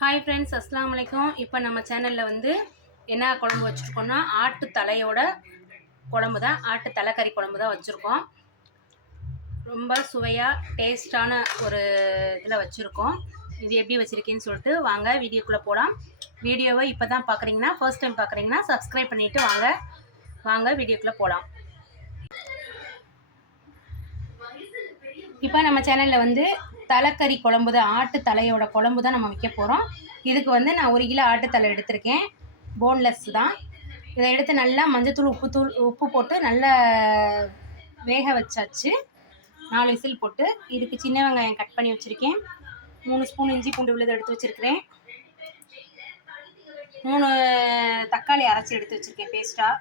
Hi friends, அஸ்ஸலாமு அலைக்கும். இப்போ நம்ம சேனலில் வந்து என்ன குழம்பு வச்சுருக்கோன்னா ஆட்டு தலையோட குழம்பு தான், ஆட்டு தலைக்கறி குழம்பு தான் வச்சுருக்கோம். ரொம்ப சுவையாக டேஸ்டான ஒரு இதில் வச்சுருக்கோம். இது எப்படி வச்சுருக்கேன்னு சொல்லிட்டு வாங்க வீடியோக்குள்ளே போகலாம். வீடியோவை இப்போ தான் பார்க்குறீங்கன்னா, ஃபர்ஸ்ட் டைம் பார்க்குறீங்கன்னா சப்ஸ்கிரைப் பண்ணிவிட்டு வாங்க வீடியோக்குள்ளே போகலாம். இப்போ நம்ம சேனலில் வந்து தலைக்கறி குழம்பு தான், ஆட்டு தலையோட குழம்பு தான் நம்ம வைக்க போகிறோம். இதுக்கு வந்து நான் 1 கிலோ ஆட்டு தலை எடுத்திருக்கேன், போன்லெஸ் தான். இதை எடுத்து நல்லா மஞ்சத்தூள் உப்பு போட்டு நல்லா வேக வச்சாச்சு. 4 விசில் போட்டு இதுக்கு சின்ன வெங்காயம் கட் பண்ணி வச்சுருக்கேன், 3 ஸ்பூன் இஞ்சி பூண்டு விழுது எடுத்து வச்சுருக்கிறேன், 3 தக்காளி அரைச்சி எடுத்து வச்சுருக்கேன் பேஸ்ட்டாக.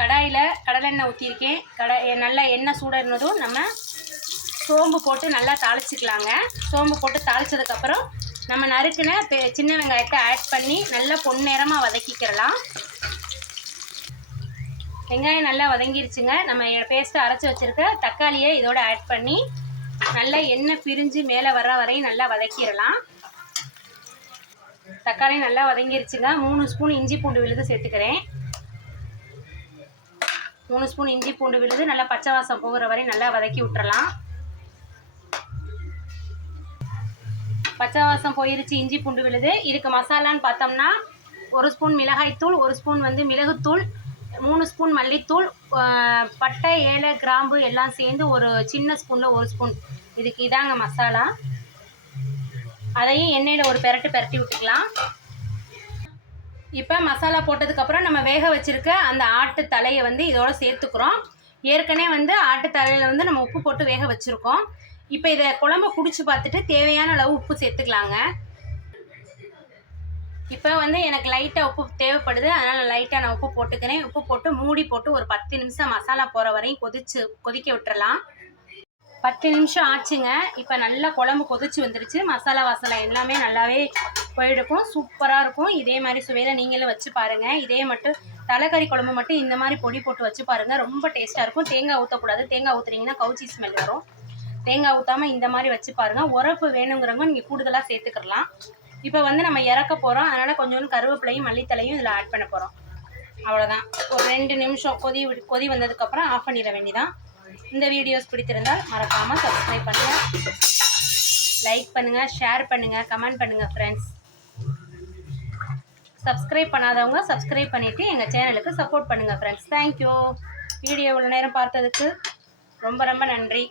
கடாயில் கடலெண்ணெய் ஊற்றிருக்கேன். நல்லா எண்ணெய் சூடானதும் நம்ம சோம்பு போட்டு நல்லா தாளிச்சிக்கலாங்க. சோம்பு போட்டு தாளித்ததுக்கப்புறம் நம்ம நறுக்கின சின்ன வெங்காயத்தை ஆட் பண்ணி நல்லா பொன்னிறமாக வதக்கிக்கிறலாம். வெங்காயம் நல்லா வதங்கிருச்சுங்க. நம்ம பேஸ்ட்டை அரைச்சி வச்சுருக்க தக்காளியை இதோட ஆட் பண்ணி நல்லா எண்ணெய் பிரிஞ்சு மேலே வர வரையும் நல்லா வதக்கிடலாம். தக்காளி நல்லா வதங்கிருச்சுங்க. 3 ஸ்பூன் இஞ்சி பூண்டு விழுது சேர்த்துக்கிறேன். 3 ஸ்பூன் இஞ்சி பூண்டு விழுது நல்லா பச்சை வாசம் போகிற வரை நல்லா வதக்கி விட்டுறலாம். பச்சை வாசம் போயிருச்சு இஞ்சி பூண்டு விழுது. இதுக்கு மசாலான்னு பார்த்தோம்னா 1 ஸ்பூன் மிளகாய்த்தூள், 1 ஸ்பூன் வந்து மிளகுத்தூள், 3 ஸ்பூன் மல்லித்தூள், பட்டை ஏலை கிராம்பு எல்லாம் சேர்ந்து ஒரு சின்ன ஸ்பூனில் 1 ஸ்பூன். இதுக்கு இதாங்க மசாலா. அதையும் எண்ணெயில் ஒரு பெரட்டி விட்டுக்கலாம். இப்போ மசாலா போட்டதுக்கப்புறம் நம்ம வேக வச்சுருக்க அந்த ஆட்டு தலையை வந்து இதோட சேர்த்துக்கிறோம். ஏற்கனவே வந்து ஆட்டு தலையில் வந்து நம்ம உப்பு போட்டு வேக வச்சுருக்கோம். இப்போ இதை குழம்பு குடிச்சு பார்த்துட்டு தேவையான அளவு உப்பு சேர்த்துக்கலாங்க. இப்போ வந்து எனக்கு லைட்டாக உப்பு தேவைப்படுது, அதனால் லைட்டாக நான் உப்பு போட்டுக்கிறேன். உப்பு போட்டு மூடி போட்டு ஒரு 10 நிமிஷம் மசாலா போகிற வரையும் கொதிக்க விட்டுறலாம். 10 நிமிஷம் ஆச்சுங்க. இப்போ நல்லா குழம்பு கொதிச்சு வந்துருச்சு. மசாலா வாசனை எல்லாமே நல்லாவே போயிடுக்கும், சூப்பராக இருக்கும். இதே மாதிரி சுவையில் நீங்களும் வச்சு பாருங்கள். இதே மட்டும் தலைக்கறி குழம்பு மட்டும் இந்த மாதிரி பொடி போட்டு வச்சு பாருங்கள், ரொம்ப டேஸ்ட்டாக இருக்கும். தேங்காய் ஊற்றக்கூடாது, தேங்காய் ஊற்றுனீங்கன்னா கவுச்சி ஸ்மெல் வரும். தேங்காய் ஊற்றாமல் இந்த மாதிரி வச்சு பாருங்கள். உரப்பு வேணுங்கிறவங்க நீங்கள் கூடுதலாக சேர்த்துக்கலாம். இப்போ வந்து நம்ம இறக்க போகிறோம், அதனால் கொஞ்சோண்டு கருவேப்பிலையும் மல்லித்தலையும் இதில் ஆட் பண்ண போகிறோம். அவ்வளோதான். ஒரு 2 நிமிஷம் கொதி வந்ததுக்கப்புறம் ஆஃப் பண்ணிட வேண்டியதான். இந்த வீடியோஸ் பிடித்திருந்தால் மறக்காமல் சப்ஸ்கிரைப் பண்ணுங்கள், லைக் பண்ணுங்கள், ஷேர் பண்ணுங்கள், கமெண்ட் பண்ணுங்கள் ஃப்ரெண்ட்ஸ். சப்ஸ்கிரைப் பண்ணாதவங்க சப்ஸ்கிரைப் பண்ணிவிட்டு எங்கள் சேனலுக்கு சப்போர்ட் பண்ணுங்கள் ஃப்ரெண்ட்ஸ். தேங்க்யூ. வீடியோ இவ்வளோ நேரம் பார்த்ததுக்கு ரொம்ப ரொம்ப நன்றி.